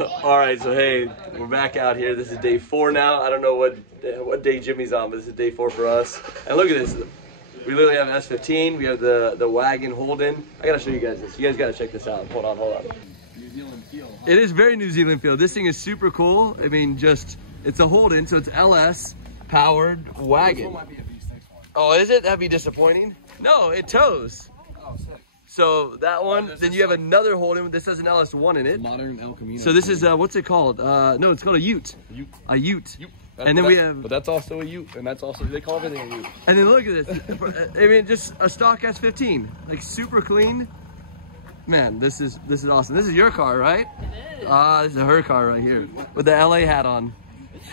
All right, so hey, we're back out here. This is day 4 now. I don't know what day Jimmy's on, but this is day 4 for us. And look at this. We literally have an S15. We have the wagon Holden. I gotta show you guys this. You guys gotta check this out. Hold on. New Zealand feel. Huh? It is very New Zealand feel. This thing is super cool. I mean, it's a Holden, so it's LS powered wagon. This one might be a V6 one. Oh, is it? That'd be disappointing. No, it tows. Oh, sick. So that one, then you have another Holden. This has an LS1 in it. Modern El Camino. So this is, what's it called? No, it's called a Ute. A Ute. And then we have... But that's also a Ute, and that's also, they call everything a Ute. And then look at this. I mean, just a stock S15. Like, super clean. Man, this is awesome. This is your car, right? It is. Ah, this is her car right here. With the LA hat on.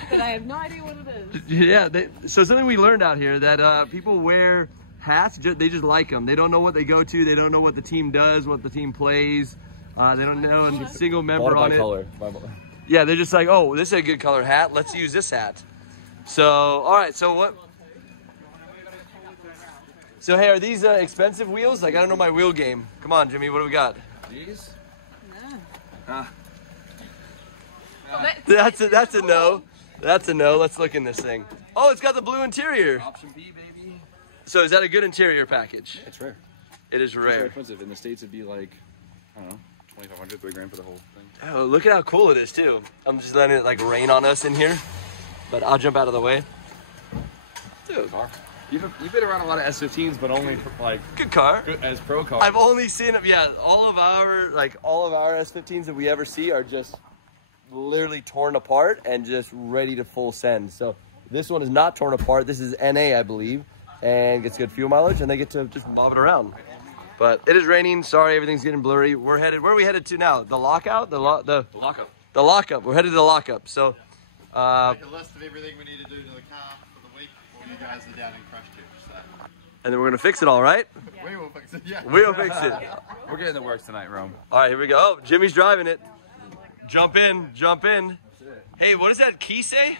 But I have no idea what it is. Yeah, so something we learned out here, that people wear hats, they just like them. They don't know what they go to. They don't know what the team does, what the team plays. They don't know a single member on it. Color. Yeah, they're just like, oh, this is a good color hat. Let's use this hat. So, all right, so what? So, hey, are these expensive wheels? Like, I don't know my wheel game. Come on, Jimmy, what do we got? These? No. That's a no. That's a no. Let's look in this thing. Oh, it's got the blue interior. Option B, baby. So is that a good interior package? It's rare. It is It's very rare. expensive. In the States, it'd be like, I don't know, 2,500, $3,000 for the whole thing. Oh, look at how cool it is too. I'm just letting it like rain on us in here, but I'll jump out of the way. Dude, You've been around a lot of S15s, but only like good car. as pro cars. I've only seen it. Yeah, all of our S15s that we ever see are just literally torn apart and just ready to full send. So this one is not torn apart. This is NA, I believe, and gets good fuel mileage, and they get to just bob it around. But it is raining. Sorry, everything's getting blurry. We're headed. Where are we headed to now? The lockout. The lockup. The lockup. We're headed to the lockup. So. Make a list of everything we need to do to the car for the week while you guys are down in Christchurch. So. And then we're gonna fix it all, right? We will fix it, yeah. We'll fix it. We're getting the works tonight, Rome. All right, here we go. Oh, Jimmy's driving it. Jump in, jump in. Hey, what does that key say?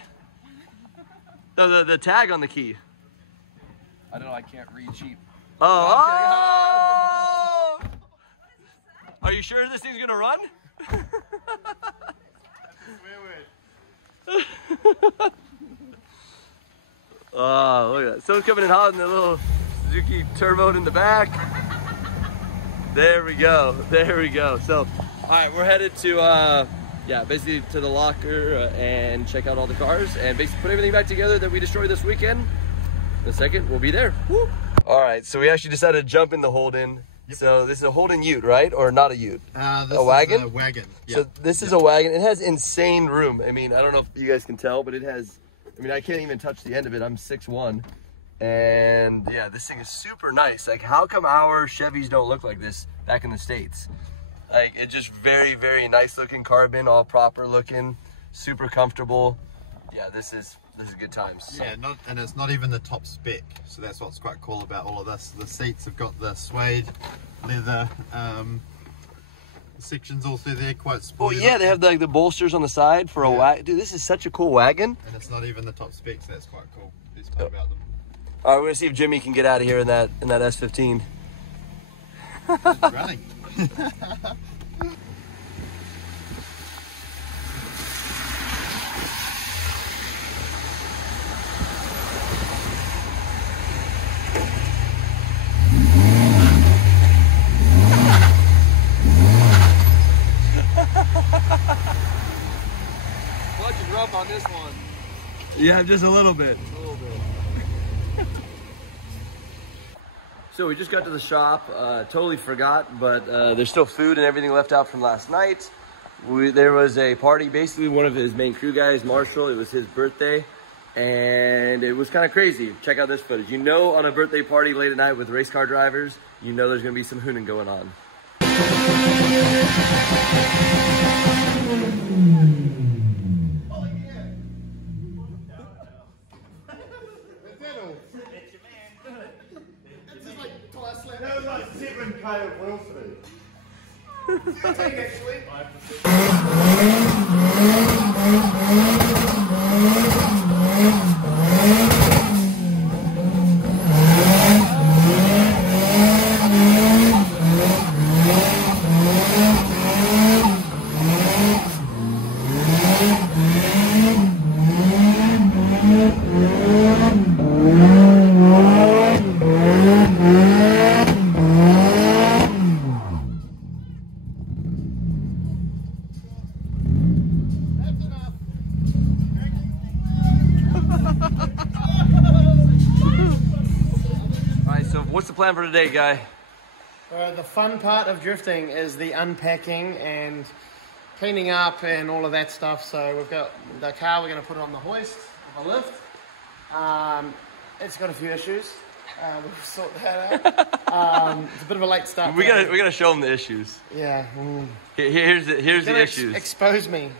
No, the tag on the key. I don't know, I can't read cheap. Oh! Are you sure this thing's gonna run? Oh, look at that. So it's coming in hot in the little Suzuki turbo in the back. There we go. There we go. So, all right, we're headed to, basically to the locker and check out all the cars and basically put everything back together that we destroyed this weekend. In a second, we'll be there. Woo. All right, so we actually decided to jump in the Holden. Yep. So this is a Holden Ute, right? Or not a Ute? This a wagon? is a wagon. Yep. So this is a wagon. It has insane room. I mean, I don't know if you guys can tell, but it has, I mean, I can't even touch the end of it. I'm 6'1". And yeah, this thing is super nice. Like, how come our Chevys don't look like this back in the States? Like, it's just very, very nice looking carbon, all proper looking, super comfortable. Yeah, this is good times. So. Yeah, and it's not even the top spec, so that's what's quite cool about all of this. The seats have got the suede leather sections all through there, quite sporty. Oh yeah, they have like the bolsters on the side for a wagon. Dude, this is such a cool wagon. And it's not even the top specs, so that's quite cool. There's quite about them. All right, we're gonna see if Jimmy can get out of here in that S15. It's running. Clutch is rough on this one. Yeah, just a little bit. A little bit. So we just got to the shop, totally forgot, but there's still food and everything left out from last night. There was a party, basically one of his main crew guys, Marshall, it was his birthday, and it was kind of crazy. Check out this footage. You know, on a birthday party late at night with race car drivers, you know there's gonna be some hooning going on. That was like 7K of Wilson. what's the plan for today, Guy? The fun part of drifting is the unpacking and cleaning up and all of that stuff. So we've got the car, we're going to put it on the hoist of a lift. It's got a few issues. We'll sort that out. It's a bit of a late start. We gotta show them the issues. Yeah. Here's the issues. Expose me.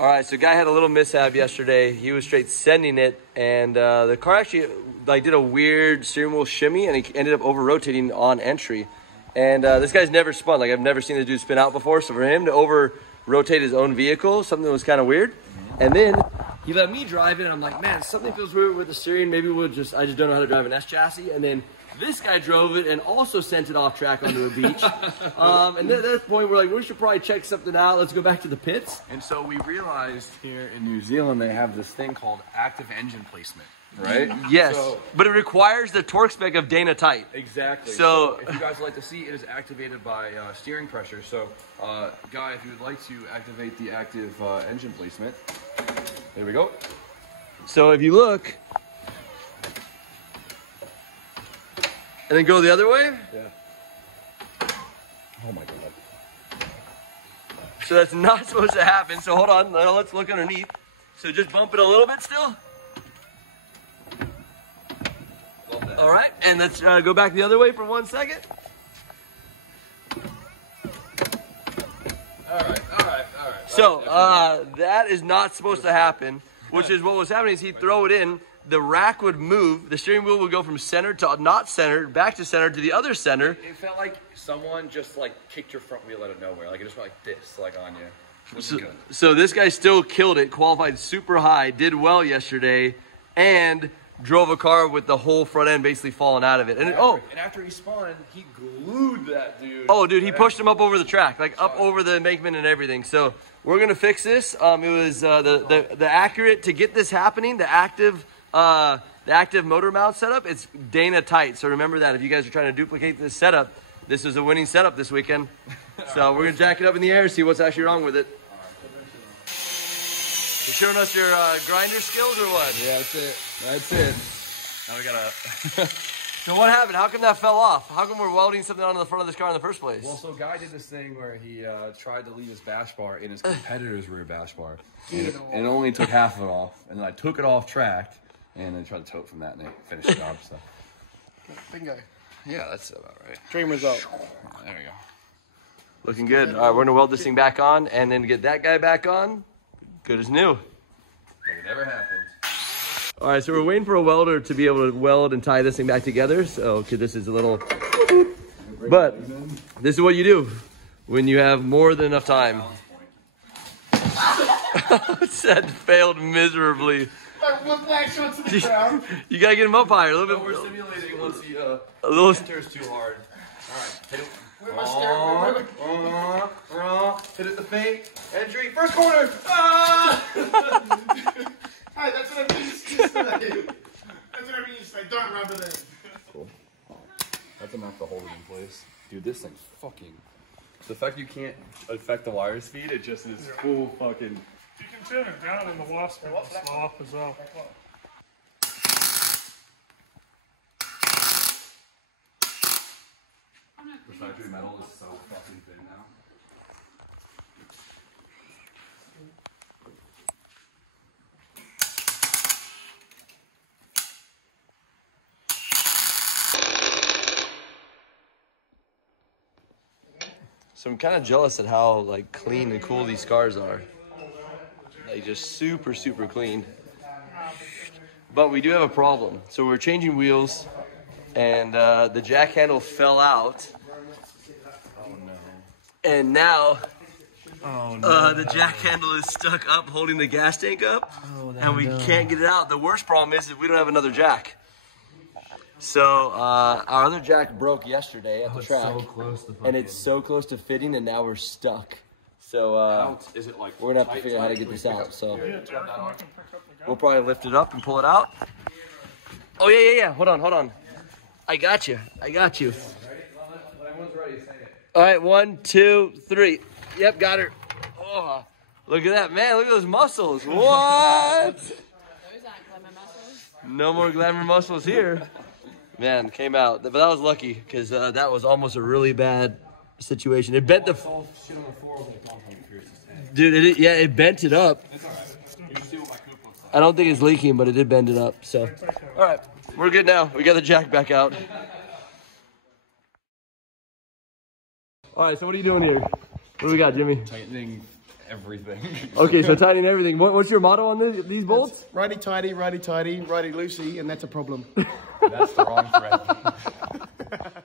All right, so Guy had a little mishap yesterday. He was straight sending it, and the car actually like did a weird steering wheel shimmy, and he ended up over-rotating on entry. And this guy's never spun. Like, I've never seen the dude spin out before, so for him to over-rotate his own vehicle, something that was kind of weird. And then he let me drive it, and I'm like, man, something feels weird with the steering. Maybe I just don't know how to drive an S chassis. And then this guy drove it and also sent it off track onto a beach. And then at that point, we're like, we should probably check something out. Let's go back to the pits. And so we realized here in New Zealand, they have this thing called active engine placement, right? Yes, So, but it requires the torque spec of Dana Tight. exactly. So- if you guys would like to see, it is activated by steering pressure. So, Guy, if you would like to activate the active engine placement, there we go. So if you look, and then go the other way. Yeah. Oh my God. So that's not supposed to happen. So hold on, let's look underneath. So just bump it a little bit still. All right, and let's go back the other way for 1 second. All right. So that is not supposed to happen, which is what was happening is he'd throw it in, the rack would move, the steering wheel would go from center to not center, back to center to the other center. It felt like someone just like kicked your front wheel out of nowhere. Like it just went like this, like on you. It wasn't good. So this guy still killed it, qualified super high, did well yesterday, and drove a car with the whole front end basically falling out of it. And And after he spun, he glued that dude. oh, dude, he pushed him up over the track, like up over the embankment and everything. So we're gonna fix this. It was the accurate to get this happening. The active motor mount setup. It's Dana Tight. So remember that if you guys are trying to duplicate this setup, this is a winning setup this weekend. So we're gonna jack it up in the air, see what's actually wrong with it. You showing us your grinder skills or what? Yeah, that's it. Now we gotta. So what happened? How come that fell off? How come we're welding something onto the front of this car in the first place? Well, so Guy did this thing where he tried to leave his bash bar in his competitor's rear bash bar. And it only took half of it off. And then I took it off track and then tried to tow it from that and they finished the job. So. Bingo. Yeah, that's about right. Dream result. There we go. Looking good. All right, we're gonna weld this thing back on and then get that guy back on. Good as new. Like it never happened. All right, so we're waiting for a welder to be able to weld and tie this thing back together. So, okay, this is a little, but this is what you do when you have more than enough time. Said failed miserably. You gotta get him up higher, a little bit. We're simulating once he A little. enters too hard. All right, hit it. Where am I staring? Hit it the feint. Entry, first corner. Ah! Hey, that's what I mean to say. That's what I mean to say. Don't rub it in. Cool. That's enough to hold it in place. Dude, this thing's fucking... The fact you can't affect the wire speed, it just is full fucking... You can turn it down and the wire speed will slow up as well. The factory metal is so fucking thin now. So I'm kind of jealous at how like clean and cool these cars are. Like just super, super clean. But we do have a problem. So we're changing wheels and the jack handle fell out. Oh no. And now Oh no. the jack handle is stuck up holding the gas tank up. And we can't get it out. The worst problem is we don't have another jack. So our other jack broke yesterday at the track. So close to And it's so close to fitting and now we're stuck. So How is it like we're gonna have to tight, figure out how to tight? get this out. So Yeah, Derek, I can pick up the gun. we'll probably lift it up and pull it out. Oh yeah. Hold on. I got you. When everyone's ready, say it. All right, 1, 2, 3. Yep, got her. Oh, look at that, man. Look at those muscles. What? Those aren't glimmer muscles. No more glamour muscles here. Man, came out. But that was lucky because that was almost a really bad situation. It bent the. Dude, it bent it up. I don't think it's leaking, but it did bend it up. So, all right, we're good now. We got the jack back out. All right, so what are you doing here? What do we got, Jimmy? Tightening everything. Okay, so tightening everything. What's your motto on these bolts? Righty-tighty, righty-tighty, righty-loosey, and that's a problem. That's the wrong thread.